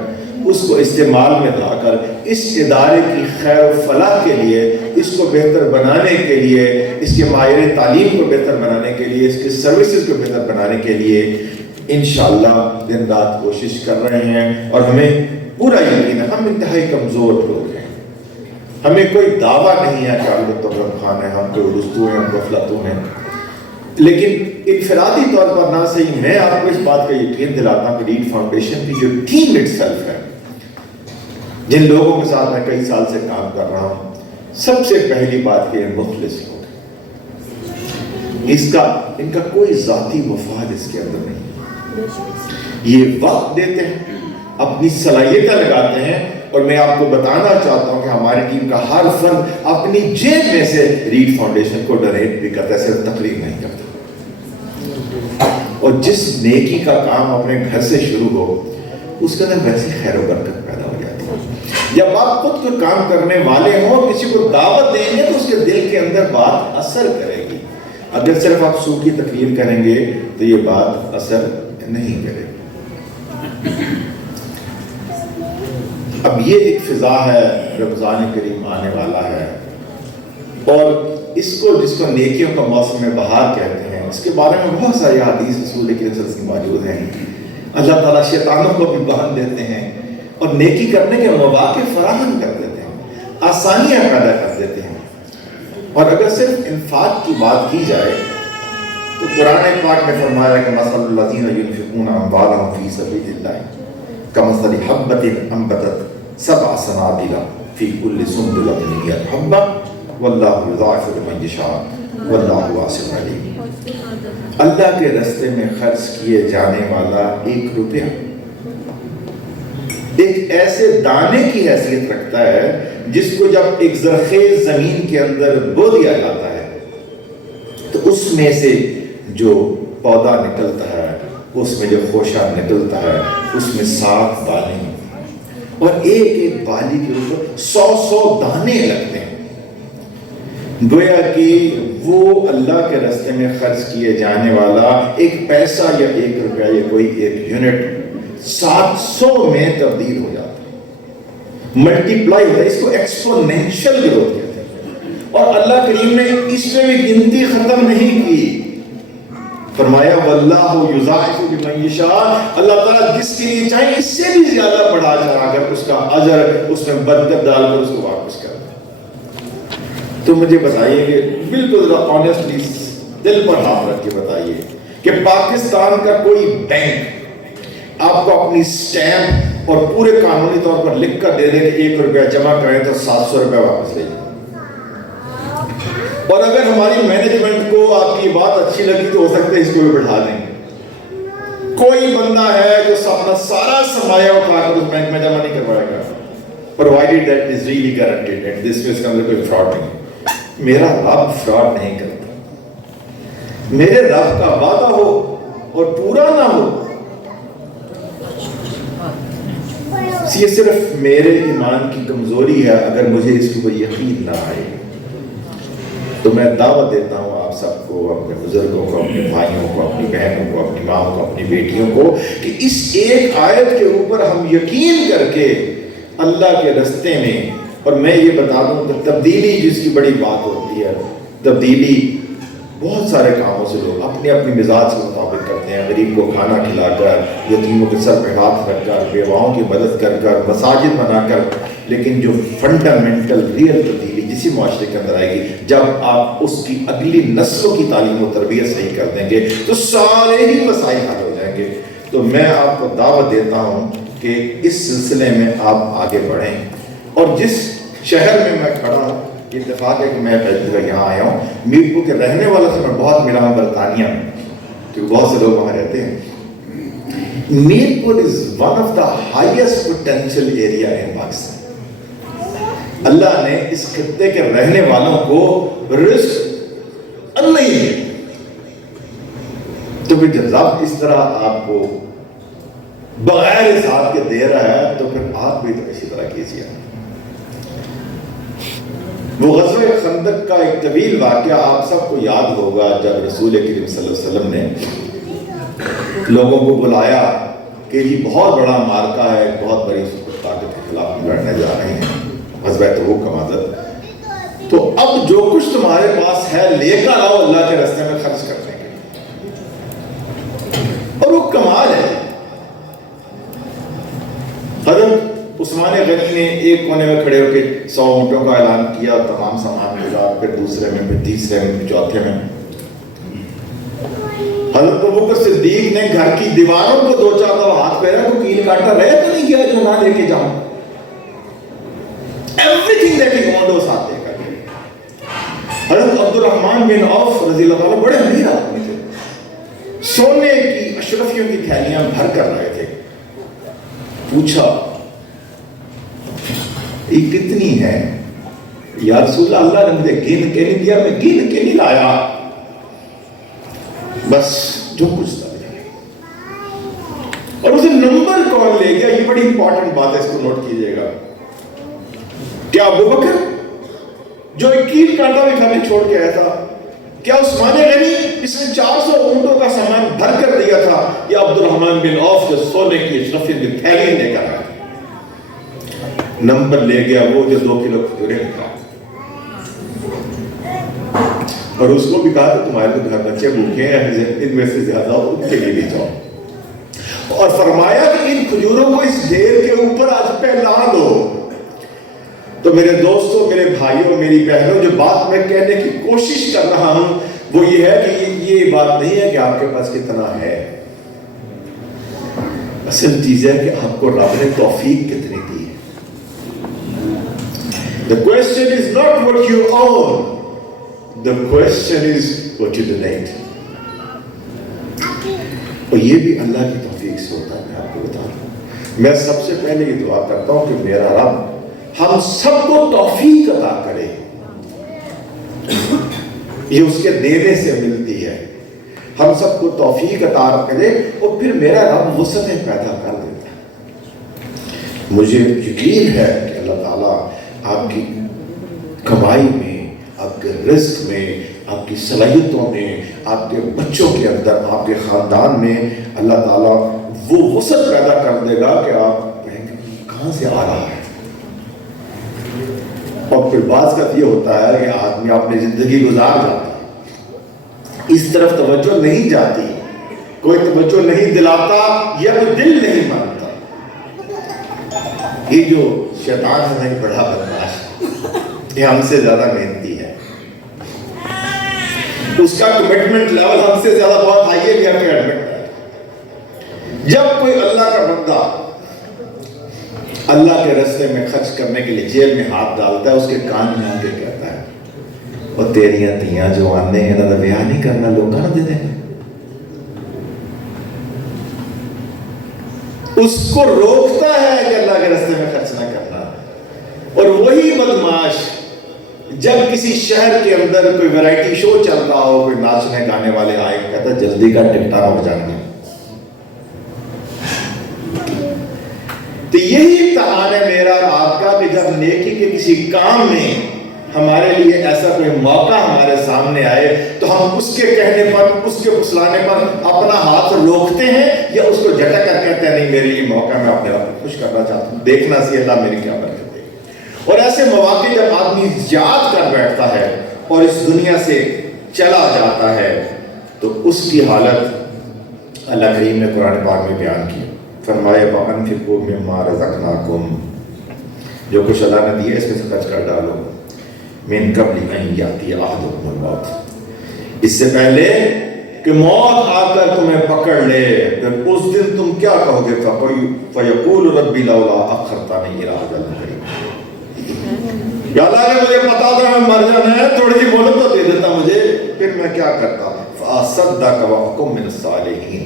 اس کو استعمال میں لا کر اس ادارے کی خیر و فلاح کے لیے، اس کو بہتر بنانے کے لیے، اس کے معیار تعلیم کو بہتر بنانے کے لیے، اس کے سروسز کو بہتر بنانے کے لیے انشاءاللہ دن رات کوشش کر رہے ہیں۔ اور ہمیں پورا یقین ہے ہم انتہائی کمزور لوگ ہیں، ہمیں کوئی دعویٰ نہیں ہے کہ عبداللہ رحم خان ہے، ہم کوئی رستو ہیں، ہم غفلتوں ہیں، لیکن انفرادی طور پر نہ صحیح میں آپ کو اس بات کا یقین دلاتا ہوں کہ ریڈ فاؤنڈیشن کی جو ٹیم اٹ سیلف ہے، جن لوگوں کے ساتھ میں کئی سال سے کام کر رہا ہوں، سب سے پہلی بات کہ مخلص لوگ ہیں، ان کا کوئی ذاتی مفاد اس کے اندر نہیں، یہ وقت دیتے ہیں، اپنی صلاحیتیں لگاتے ہیں۔ اور میں آپ کو بتانا چاہتا ہوں کہ ہماری ٹیم کا ہر فرد اپنی جیب میں سے ریڈ فاؤنڈیشن کو ڈونیٹ بھی کرتا ہے، صرف تقریر نہیں کرتا۔ اور جس نیکی کا کام اپنے گھر سے شروع ہو اس کے اندر ویسے خیر و برکت پیدا ہو جاتی ہے۔ جب آپ خود کو کام کرنے والے ہوں، کسی کو دعوت دیں گے تو اس کے دل کے اندر بات اثر کرے گی۔ اگر صرف آپ سوکھی تقریر کریں گے تو یہ بات اثر نہیں کرے گی۔ اب یہ ایک فضا ہے، رمضان کریم آنے والا ہے، اور اس کو جس کو نیکیوں کا موسم بہار کہتے ہیں، اس کے بارے میں بہت ساری حدیث رسول کریم صلی اللہ علیہ وسلم موجود ہیں۔ اللہ تعالیٰ شیطانوں کو بھی باندھ دیتے ہیں اور نیکی کرنے کے مواقع فراہم کر دیتے ہیں، آسانیاں پیدا کر دیتے ہیں۔ اور اگر صرف انفاق کی بات کی جائے تو قرآن پاک میں فرمایا کہ مثل الذین ينفقون اموالهم فی سبیل اللہ کمثل حبۃ انبتت سبع سنابل فی کل سنبلۃ مئۃ حبۃ واللہ یضاعف لمن یشاء واللہ واسع علیم۔ اللہ کے راستے میں خرچ کیے جانے والا 1 روپیہ ایک ایسے دانے کی حیثیت رکھتا ہے جس کو جب ایک زرخیز زمین کے اندر بو دیا جاتا ہے تو اس میں سے جو پودا نکلتا ہے، اس میں جو خوشہ نکلتا ہے، اس میں 7 دانے اور ایک ایک بالی کے اوپر 100 دانے لگتے ہیں۔ گویا کہ وہ اللہ کے راستے میں خرچ کیے جانے والا 1 پیسہ یا 1 روپیہ یا کوئی 1 یونٹ 700 میں تبدیل ہو جاتا ہے، ملٹیپلائی ہوتا ہے۔ اس کو ایکسپونینشل گروتھ کہتے ہیں۔ اور اللہ کریم نے اس میں بھی گنتی ختم نہیں کی، فرمایا واللہ یضاعف لمن یشاء، اللہ تعالیٰ جس کے لیے چاہے اس سے بھی زیادہ بڑھا چڑھا کر اس کا اجر اس میں برکت ڈال کر اس کو واپس کر دے۔ تو مجھے بتائیے کہ بالکل آنیسٹلی دل پر ہاتھ رکھ کے بتائیے کہ پاکستان کا کوئی بینک آپ کو اپنی سٹیمپ اور پورے قانونی طور پر لکھ کر دے دے کہ 1 روپیہ جمع کریں تو 700 روپیہ واپس لے جائیں؟ اور اگر ہماری مینجمنٹ کو آپ کی بات اچھی لگی تو ہو سکتا ہے اس کو بھی بڑھا دیں گے۔ کوئی بندہ ہے جو اپنا سارا سرمایہ اٹھا کر اس بینک میں جمع نہیں کروائے گا، provided that is really guaranteed and this way اس کے اندر کوئی فراڈ نہیں۔ میرا رب فراڈ نہیں کرتا۔ میرے رب کا وعدہ ہو اور پورا نہ ہو، یہ صرف میرے ایمان کی کمزوری ہے اگر مجھے اس کی کوئی یقین نہ آئے۔ تو میں دعوت دیتا ہوں آپ سب کو، اپنے بزرگوں کو، اپنے بھائیوں کو، اپنی بہنوں کو، اپنی ماں کو، اپنی بیٹیوں کو کہ اس ایک آیت کے اوپر ہم یقین کر کے اللہ کے راستے میں، اور میں یہ بتا دوں کہ تبدیلی جس کی بڑی بات ہوتی ہے، تبدیلی بہت سارے کاموں سے لوگ اپنے اپنی مزاج کے مطابق کرتے ہیں، غریب کو کھانا کھلا کر، یتیموں کے سر پہ ہاتھ رکھ کر، بیواؤں کی مدد کر کر، مساجد بنا کر، لیکن جو فنڈامنٹل ریئل تبدیلی جسی معاشرے کے اندر آئے گی جب آپ اس کی اگلی نسلوں کی تعلیم و تربیت صحیح کر دیں گے تو سارے ہی مسائل حل ہو جائیں گے۔ تو میں آپ کو دعوت دیتا ہوں کہ اس سلسلے میں آپ آگے بڑھیں، اور جس شہر میں میں کھڑا ہوں، اتفاق ہے کہ میں پہلی جگہ یہاں آیا ہوں، میرپور کے رہنے والا سے میں بہت ملا ہوں برطانیہ میں، کیونکہ بہت سے لوگ وہاں رہتے ہیں۔ Mirpur is one of the highest potential area in Pakistan۔ اللہ نے اس خطے کے رہنے والوں کو رزق اللہ ہی دیا، تو پھر جب رب اس طرح آپ کو بغیر حساب کے دے رہا ہے تو پھر آپ بھی تو اسی طرح کیجیے۔ وہ غزوہ خندق کا ایک طویل واقعہ آپ سب کو یاد ہوگا، جب رسول کریم صلی اللہ علیہ وسلم نے لوگوں کو بلایا کہ یہ بہت بڑا مارکا ہے، بہت بڑی طاقت کے خلاف لڑنے جا رہے ہیں، غزوہ تبوک کا معذر، تو اب جو کچھ تمہارے پاس ہے لے کر آؤ اللہ کے راستے میں خرچ کرنے کے۔ اور وہ کمال ہے، حضرت عثمان غنی نے ایک کونے میں کھڑے ہو کے 100 اونٹوں کا اعلان کیا، تمام سامان ملا، پھر دوسرے میں، پھر تیسرے میں، پھر چوتھے میں۔ حضرت ابوبکر صدیق نے گھر کی دیواروں کو 2-4 دفعہ ہاتھ پھیرا، کو کیل کاٹا، رہ تو نہیں گیا جو نہ لے کے جاؤں، everything that he wanted وہ ساتھ لے کر گئے۔ حضرت عبد الرحمن بن عوف رضی اللہ عنہ بڑے امیر آدمی تھے، سونے کی اشرفیوں کی تھیلیاں بھر کر رہے تھے۔ پوچھا یہ کتنی ہے؟ یا رسول اللہ، اللہ نے مجھے گن کے نہیں دیا، میں گن کے نہیں لایا، بس جو کچھ تھا۔ اور اسے نمبر کون لے گیا؟ یہ بڑی امپورٹنٹ بات ہے، اس کو نوٹ کیجئے گا۔ کیا ابوبکر جو ایک کیل کانٹا بھی گھر میں چھوڑ کے آیا تھا؟ کیا عثمان غنی اس نے 400 اونٹوں کا سامان بھر کر دیا تھا؟ یا عبد الرحمن بن عوف جو سونے کی اشرفیت کی تھیلی لے کر آیا؟ نمبر لے گیا وہ جو 2 کلو کھجوریں نکلا، اور اس کو بھی کہا کہ تمہارے تو گھر بچے بھوکے ہیں، ان میں سے زیادہ ان کے لیے بھی جاؤ، اور فرمایا کہ ان کھجوروں کو اس ڈھیر کے اوپر آج پھیلا دو۔ تو میرے دوستوں، میرے بھائیوں، میری بہنوں، جو بات میں کہنے کی کوشش کر رہا ہوں وہ یہ ہے کہ یہ بات نہیں ہے کہ آپ کے پاس کتنا ہے، اصل چیز ہے کہ آپ کو رب نے توفیق کتنی دی ہے۔ The question is not what you own. The question is what you donate. اور یہ بھی اللہ کی توفیق سے ہوتا ہے. میں آپ کو بتا رہا ہوں, میں سب سے پہلے یہ دعا کرتا ہوں کہ میرا رب ہم سب کو توفیق عطا کرے. یہ اس کے دینے سے ملتی ہے. ہم سب کو توفیق عطا کرے اور پھر میرا رب وسعتیں پیدا کر دیتا ہے. مجھے یقین ہے کہ اللہ تعالیٰ آپ کی کمائی میں, آپ کے رزق میں, آپ کی صلاحیتوں میں, آپ کے بچوں کے اندر, آپ کے خاندان میں اللہ تعالیٰ وہ وسعت پیدا کر دے گا کہ آپ کہیں گے کہاں سے آ رہا ہے. اور پھر بعض کا یہ ہوتا ہے کہ آدمی اپنی زندگی گزار جاتا ہے, اس طرف توجہ نہیں جاتی, کوئی توجہ نہیں دلاتا یا کوئی دل نہیں مانتا. یہ جو شیطان ہے نہیں بڑا بدماش, یہ ہم سے زیادہ محنتی ہے. اس کا کمٹمنٹ لیول ہم سے زیادہ بہت ہائی ہے. بھی ہمیں ایڈمٹ ہے. جب کوئی اللہ کا بندہ اللہ کے راستے میں خرچ کرنے کے لیے جیب میں ہاتھ ڈالتا ہے, اس کے کان میں آ کے کہتا ہے وہ تیریاں تیاں جو آنے ہیں نہ بیاہ نہیں کرنا, لوگ کہاں دے دیں. اس کو روکتا ہے کہ اللہ کے راستے میں خرچ نہ کرنا. اور وہی بدماش جب کسی شہر کے اندر کوئی ویرائٹی شو چل رہا ہو, کوئی ناچنے گانے والے آئے, کہتا ہے جلدی کا ٹکٹا ہو جانا. تو یہی امتحان ہے میرا آپ کا کہ جب نیکی کے کسی کام میں ہمارے لیے ایسا کوئی موقع ہمارے سامنے آئے تو ہم اس کے کہنے پر, اس کے پھسلانے پر اپنا ہاتھ روکتے ہیں یا اس کو جھٹک کر کہتے ہیں نہیں میرے لیے موقع, میں اپنے آپ کو خوش کرنا چاہتا ہوں, دیکھنا سی اللہ میری کیا برکت دے. اور ایسے مواقع جب آدمی یاد کر بیٹھتا ہے اور اس دنیا سے چلا جاتا ہے تو اس کی حالت اللہ کریم نے قرآن پاک میں بیان کی. فرمایا وَأَنْفِقُوا مِمَّا رَزَقْنَاكُمْ, جو کچھ اللہ نے دیا اس میں سے خرچ کر ڈالو. مِن قَبْلِ أَنْ يَأْتِيَ أَحَدَكُمُ الْمَوْتُ, اس سے پہلے کہ موت آ کر تمہیں پکڑ لے. اس دن تم کیا کہو گے؟ فَيَقُولُ رَبِّ لَوْلَا أَخَّرْتَنِي إِلَىٰ أَجَلٍ قَرِيبٍ, یا اللہ نے مجھے پتا تھا میں مر جانا ہے, تھوڑی سی مہلت تو دے دیتا مجھے, پھر میں کیا کرتا. فَأَصَدَّقَ وَأَكُن مِّنَ الصَّالِحِينَ,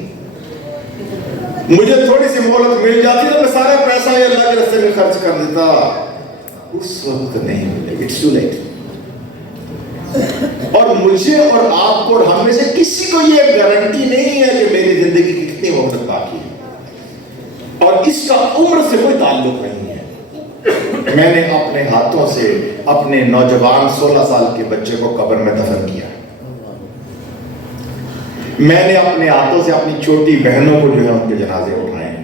مجھے تھوڑی سی مہلت مل جاتی تو میں سارا پیسہ ہی اللہ کے راستے میں خرچ کر دیتا. اس وقت نہیں ملے, اٹس ٹو لیٹ. اور مجھے اور آپ کو اور ہم میں سے کسی کو یہ گارنٹی نہیں ہے کہ میری زندگی کی کتنی مہلت باقی ہے, اور اس کا عمر سے کوئی تعلق نہیں ہے. میں نے اپنے ہاتھوں سے اپنے نوجوان 16 سال کے بچے کو قبر میں دفن کیا. میں نے اپنے ہاتھوں سے اپنی چھوٹی بہنوں کو جو ہے ان کے جنازے اٹھائے ہیں.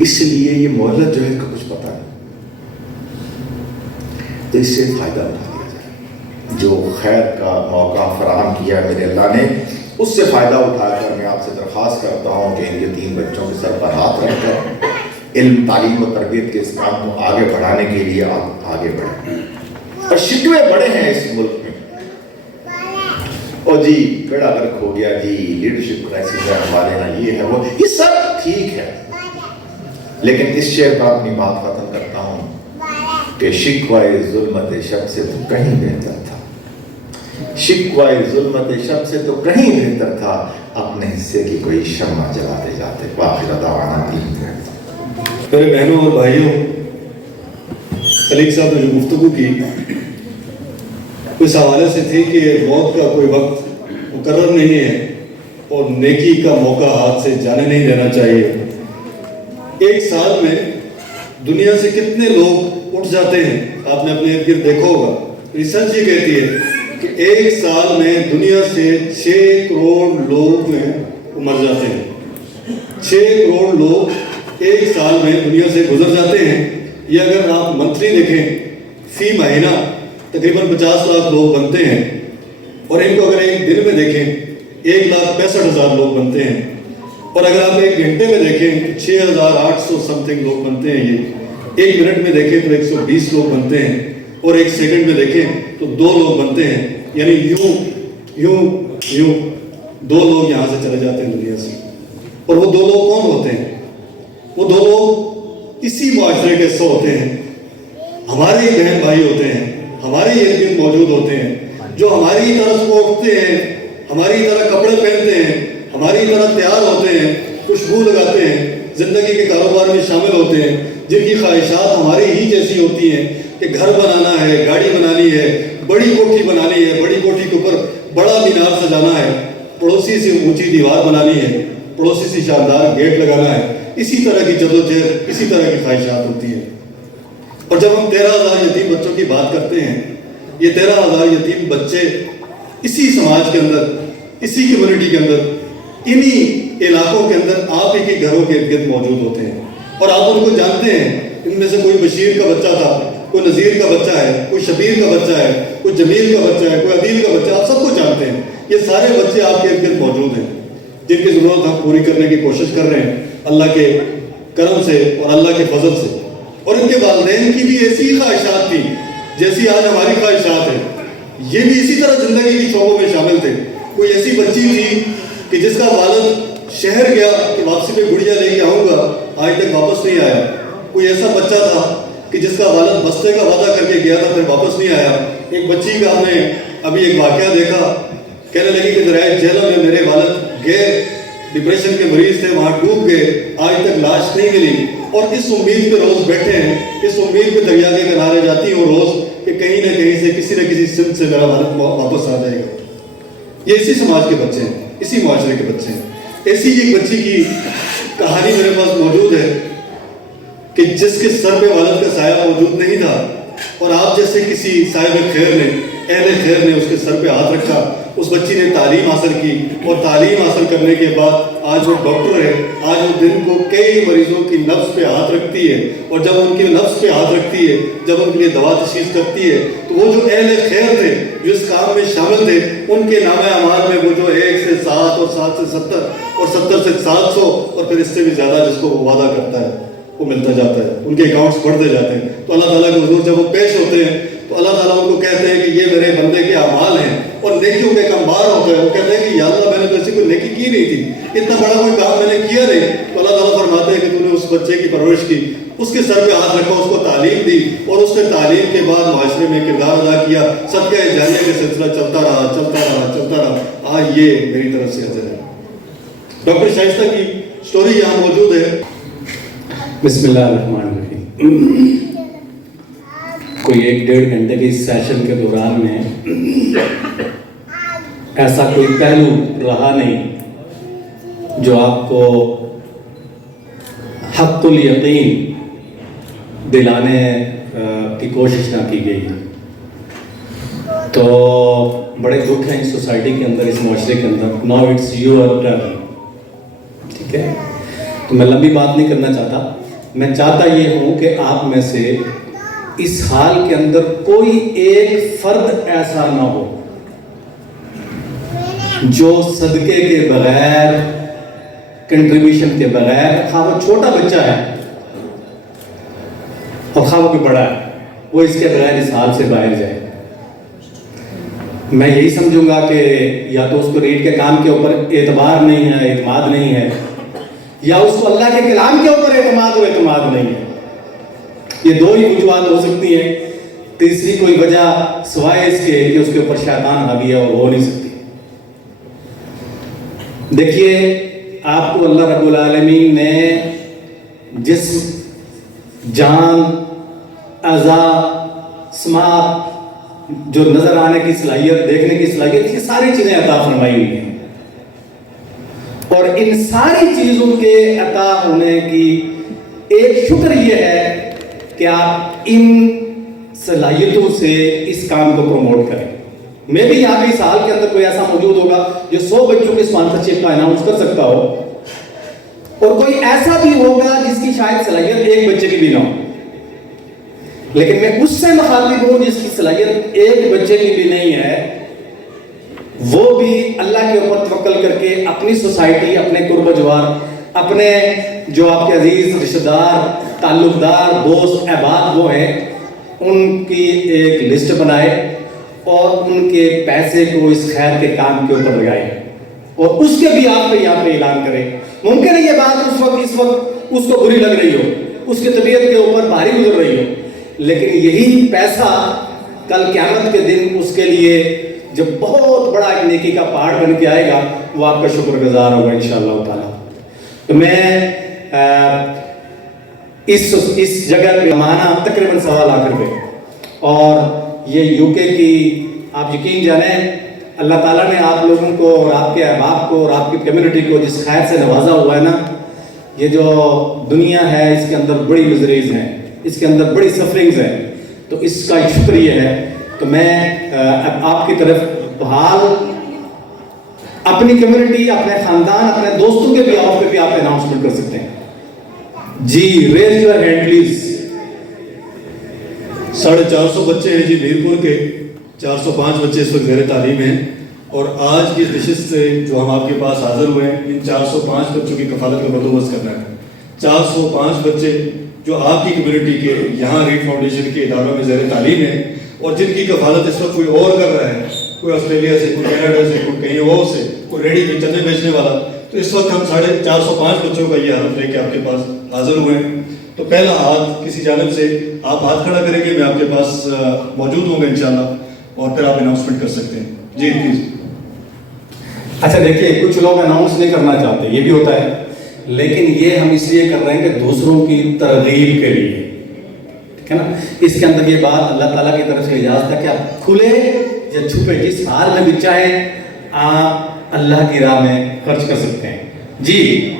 اس لیے یہ مہلت جو ہے اس کا کچھ پتہ نہیں, تو اس سے فائدہ اٹھا لیا جائے. جو خیر کا موقع فراہم کیا میرے اللہ نے, اس سے فائدہ اٹھا کر میں آپ سے درخواست کرتا ہوں کہ ان کے 3 بچوں کے سر پر ہاتھ رکھ کر علم, تعلیم و تربیت کے اس کام کو آگے بڑھانے کے لیے آپ آگے بڑھیں. اور شکوے بڑے ہیں اس ملک میں, اور جی بیڑا غرق ہو گیا, جی لیڈرشپ کرائسس ہے ہمارے یہاں, یہ ہے وہ, یہ سب ٹھیک ہے. لیکن اس شعر پر اپنی بات ختم کرتا ہوں کہ شکوائے ظلمت شب سے تو کہیں بہتر تھا, شکوائے ظلمت شب سے تو کہیں بہتر تھا, اپنے حصے کی کوئی شمع جلاتے جاتے. وآخر دعوانا میرے بہنوں اور بھائیوں, خلیق صاحب نے جو گفتگو کی اس حوالے سے تھی کہ موت کا کوئی وقت مقرر نہیں ہے اور نیکی کا موقع ہاتھ سے جانے نہیں دینا چاہیے. ایک سال میں دنیا سے کتنے لوگ اٹھ جاتے ہیں, آپ نے اپنے ارد گرد دیکھا ہوگا. ریسرچ یہ کہتی ہے کہ ایک سال میں دنیا سے 6 کروڑ لوگ مر جاتے ہیں. 6 کروڑ لوگ ایک سال میں دنیا سے گزر جاتے ہیں. یہ اگر آپ منتھلی دیکھیں, فی مہینہ تقریباً 50 لاکھ لوگ بنتے ہیں, اور ان کو اگر ایک دن میں دیکھیں 1,65,000 لوگ بنتے ہیں, اور اگر آپ ایک گھنٹے میں دیکھیں 6,800 سم تھنگ لوگ بنتے ہیں. یہ ایک منٹ میں دیکھیں تو 120 لوگ بنتے ہیں, اور ایک سیکنڈ میں دیکھیں تو 2 لوگ بنتے ہیں. یعنی یوں 2 لوگ یہاں سے چلے جاتے ہیں دنیا سے. اور وہ 2 لوگ کون ہوتے ہیں؟ وہ دو لوگ اسی معاشرے کے حصہ ہوتے ہیں، ہمارے ہی بہن بھائی ہوتے ہیں، ہمارے ارد گرد موجود ہوتے ہیں، جو ہماری طرح پوکھتے ہیں، ہماری طرح کپڑے پہنتے ہیں، ہماری طرح تیار ہوتے ہیں، خوشبو لگاتے ہیں، زندگی کے کاروبار میں شامل ہوتے ہیں، جن کی خواہشات ہماری ہی جیسی ہوتی ہیں کہ گھر بنانا ہے، گاڑی بنانی ہے، بڑی کوٹھی بنانی ہے، بڑی کوٹھی کے اوپر بڑا مینار سجانا ہے، پڑوسی سے اونچی دیوار بنانی ہے، پڑوسی سے شاندار گیٹ لگانا ہے. اسی طرح کی جدوجہد، اسی طرح کی خواہشات ہوتی ہے. اور جب ہم 13,000 یتیم بچوں کی بات کرتے ہیں، یہ 13,000 یتیم بچے اسی سماج کے اندر، اسی کمیونٹی کے اندر، انہی علاقوں کے اندر آپ ہی کے گھروں کے ارد گرد موجود ہوتے ہیں. اور آپ ان کو جانتے ہیں، ان میں سے کوئی بشیر کا بچہ تھا، کوئی نذیر کا بچہ ہے، کوئی شبیر کا بچہ ہے، کوئی جمیل کا بچہ ہے، کوئی عدیل کا بچہ ہے، آپ سب کو جانتے ہیں. یہ سارے بچے آپ کے ارد گرد موجود ہیں جن کی ضرورت ہم پوری کرنے کی کوشش کر رہے ہیں اللہ کے کرم سے اور اللہ کے فضل سے. اور ان کے والدین کی بھی ایسی خواہشات تھیں جیسی آج ہماری خواہشات ہیں. یہ بھی اسی طرح زندگی کی شعبوں میں شامل تھے. کوئی ایسی بچی تھی کہ جس کا والد شہر گیا کہ واپسی پہ گڑیا لے کے آؤں گا، آج تک واپس نہیں آیا. کوئی ایسا بچہ تھا کہ جس کا والد بستے کا وعدہ کر کے گیا تھا پھر واپس نہیں آیا. ایک بچی کا ہم نے ابھی ایک واقعہ دیکھا، کہنے لگی کہ درائے جہلم میں میرے والد گئے، ڈپریشن کے مریض تھے، وہاں ڈوب گئے، آج تک لاش نہیں ملی. اور اس امید پہ روز بیٹھے ہیں، اس امید پہ دریا کے کنارے جاتی ہیں وہ روز کہ کہیں نہ کہیں سے کسی نہ کسی سمت سے میرا والد واپس آ جائے گا. یہ اسی سماج کے بچے ہیں، اسی معاشرے کے بچے ہیں. ایسی ایک بچی کی کہانی میرے پاس موجود ہے کہ جس کے سر پہ والد کا سایہ موجود نہیں تھا، اور آپ جیسے کسی صاحب خیر نے، اہل خیر نے اس کے سر پہ ہاتھ رکھا. اس بچی نے تعلیم حاصل کی، اور تعلیم حاصل کرنے کے بعد آج وہ ڈاکٹر ہے. آج وہ دن کو کئی مریضوں کی نبض پہ ہاتھ رکھتی ہے، اور جب ان کی نبض پہ ہاتھ رکھتی ہے، جب ان کے لیے دوا تشخیص کرتی ہے، تو وہ جو اہل خیر تھے جو اس کام میں شامل تھے، ان کے نامہ اعمال میں وہ جو 1 سے 7 اور 7 سے 70 اور 70 سے 700 اور پھر اس سے بھی زیادہ جس کو وہ وعدہ کرتا ہے وہ ملتا جاتا ہے. ان کے اکاؤنٹس بڑھتے جاتے ہیں. تو اللہ تعالیٰ کے حضور جب وہ پیش ہوتے ہیں تو اللہ تعالیٰ ان کو کہتے ہیں کہ یہ میرے بندے کے اعمال ہیں، اور نیکیوں کا ایک انبار ہوتا ہے. وہ کہتے ہیں کہ یا اللہ میں نے تو ایسی کوئی نیکی کی نہیں تھی، اتنا بڑا کوئی کام میں نے کیا نہیں. تو اللہ تعالیٰ فرماتے ہیں کہ تو نے اس بچے کی پرورش کی، اس کے سر پہ ہاتھ رکھا، اس کو تعلیم دی، اور اس نے تعلیم کے بعد معاشرے میں کردار ادا کیا. صدقہ جاریہ کا سلسلہ چلتا رہا چلتا رہا چلتا رہا. آج یہ میری طرف سے اجر ہے. ڈاکٹر شائستہ کی سٹوری یہاں موجود ہے. بسم اللہ الرحمن الرحیم. کوئی 1-1.5 گھنٹے کے اس سیشن کے دوران میں ایسا کوئی پہلو رہا نہیں جو آپ کو حق الیقین دلانے کی کوشش نہ کی گئی. تو بڑے دکھ ہیں اس سوسائٹی کے اندر، اس معاشرے کے اندر. Now it's your turn. ٹھیک ہے، تو میں لمبی بات نہیں کرنا چاہتا. میں چاہتا یہ ہوں کہ آپ میں سے اس حال کے اندر کوئی ایک فرد ایسا نہ ہو جو صدقے کے بغیر، کنٹریبیوشن کے بغیر، خواہ وہ چھوٹا بچہ ہے اور خواہ وہ کوئی بڑا ہے، وہ اس کے بغیر اس حال سے باہر جائے. میں یہی سمجھوں گا کہ یا تو اس کو ریٹ کے کام کے اوپر اعتبار نہیں ہے، اعتماد نہیں ہے، یا اس کو اللہ کے کلام کے اوپر اعتماد نہیں ہے. یہ 2 ہی وجوہات ہو سکتی ہیں. تیسری کوئی وجہ سوائے اس کے کہ اس کے اوپر شیطان حاوی ہے اور ہو نہیں سکتی. دیکھیے، آپ کو اللہ رب العالمین نے جسم، جان، اعضاء، سماعت، جو نظر آنے کی صلاحیت، دیکھنے کی صلاحیت، یہ ساری چیزیں عطا فرمائی ہوئی ہیں. اور ان ساری چیزوں کے عطا ہونے کی ایک شکر یہ ہے کہ آپ ان صلاحیتوں سے اس کام کو پروموٹ کریں. میں بھی یہاں بھی اس حال کے اندر کوئی ایسا موجود ہوگا جو 100 بچوں کے اسپانسرشپ کا اناؤنس کر سکتا ہو، اور کوئی ایسا بھی ہوگا جس کی شاید صلاحیت 1 بچے کی بھی نہ ہو. لیکن میں اس سے مخاطب ہوں جس کی صلاحیت 1 بچے کی بھی نہیں ہے. وہ بھی اللہ کے اوپر توکل کر کے اپنی سوسائٹی، اپنے قرب و جوار، اپنے جو آپ کے عزیز رشتہ دار، تعلق دار، دوست، احباب وہ ہیں، ان کی ایک لسٹ بنائے اور ان کے پیسے کو اس خیر کے کام کے اوپر لگائے، اور اس کے بھی آپ یہاں پہ اعلان کریں. ممکن ہے یہ بات اس وقت اس کو بری لگ رہی ہو، اس کی طبیعت کے اوپر بھاری گزر رہی ہو، لیکن یہی پیسہ کل قیامت کے دن اس کے لیے جب بہت بڑا ایک نیکی کا پہاڑ بن کے آئے گا وہ آپ کا شکر گزار ہوگا انشاءاللہ تعالیٰ۔ تو میں اس جگہ پہ مانا تقریباً 1.25 لاکھ روپے، اور یہ یو کے کی آپ یقین جانیں اللہ تعالیٰ نے آپ لوگوں کو اور آپ کے احباب کو اور آپ کی کمیونٹی کو جس خیر سے نوازا ہوا ہے نا، یہ جو دنیا ہے اس کے اندر بڑی مزریز ہیں، اس کے اندر بڑی سفرنگز ہیں، تو اس کا ایک شکر یہ ہے۔ تو میں آپ کی طرف بحال اپنی کمیونٹی، اپنے خاندان، اپنے دوستوں کے بھی آؤٹ پہ بھی آپ اناؤنسمنٹ کر سکتے ہیں۔ جی ریز یور ہینڈ پلیز۔ 450 بچے ہیں جی میرپور کے، 405 بچے اس وقت زیر تعلیم ہیں، اور آج کی نشست سے جو ہم آپ کے پاس حاضر ہوئے ہیں ان 405 بچوں کی کفالت کا بندوبست کرنا ہے۔ 405 بچے جو آپ کی کمیونٹی کے یہاں ریڈ فاؤنڈیشن کے اداروں میں زیر تعلیم ہیں، اور جن کی کفالت اس وقت کوئی اور کر رہا ہے، کوئی آسٹریلیا سے، کوئی کینیڈا سے، کوئی کہیں اور سے، کوئی ریڈی کی چنے بیچنے والا، تو اس وقت ہم 450 بچوں کا یہ حلف لے کے آپ کے پاس حاضر ہوئے ہیں۔ تو پہلا ہاتھ کسی جانب سے آپ ہاتھ کھڑا کریں گے، میں آپ کے پاس موجود ہوں گا انشاءاللہ، اور پھر آپ اناؤنسمنٹ کر سکتے ہیں۔ جی پلیز۔ اچھا دیکھیے، کچھ لوگ اناؤنس نہیں کرنا چاہتے، یہ بھی ہوتا ہے، لیکن یہ ہم اس لیے کر رہے ہیں کہ دوسروں کی ترغیب کے لیے، ٹھیک ہے نا۔ اس کے اندر یہ بات اللہ تعالیٰ کی طرف سے اجازت ہے کہ آپ کھلے یا چھپے جس حال میں بھی چاہیں آپ اللہ کی راہ میں خرچ کر سکتے ہیں۔ جی